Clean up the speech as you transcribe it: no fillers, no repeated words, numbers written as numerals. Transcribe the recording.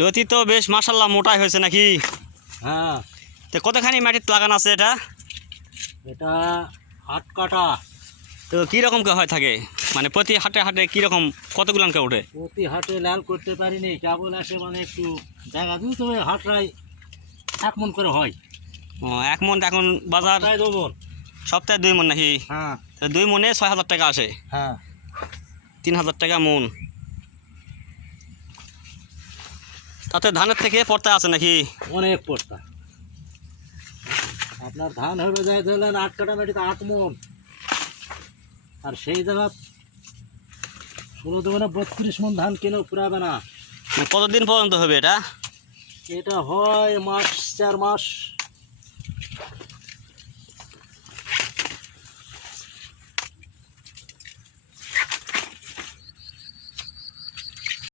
লতি তো বেশ মাশাল্লাহ মোটাই হয়েছে নাকি? হ্যাঁ, তো কতখানি মাটিতে লাগানো আছে এটা? এটা 8 কাঠা। তো কীরকম কে হয় থাকে, মানে প্রতি হাটে হাটে কীরকম কতগুলানকে ওঠে? প্রতি হাটে লাল করতে পারিনি, কেবল আসে মানে একটু জায়গা দিই, তবে হাটরাই 1 মন করে হয়। ও, 1 মন এখন বাজার প্রায় 2 মন। সপ্তাহে 2 মন নাকি? হ্যাঁ, তো 2 মনে 6,000 টাকা আসে, হ্যাঁ, 3,000 টাকা মন। তাতে ধানের থেকে পড়তে আছে নাকি? অনেক পড়তা। আপনার ধান হবে যায় ধরলেন 8 কাঠা মাটিতে 8 মন, আর সেই জায়গা 16 দোকানে 32 মন ধান কেনেও পুরাবে না। কতদিন পর্যন্ত হবে এটা? এটা হয় মাস 4 মাস।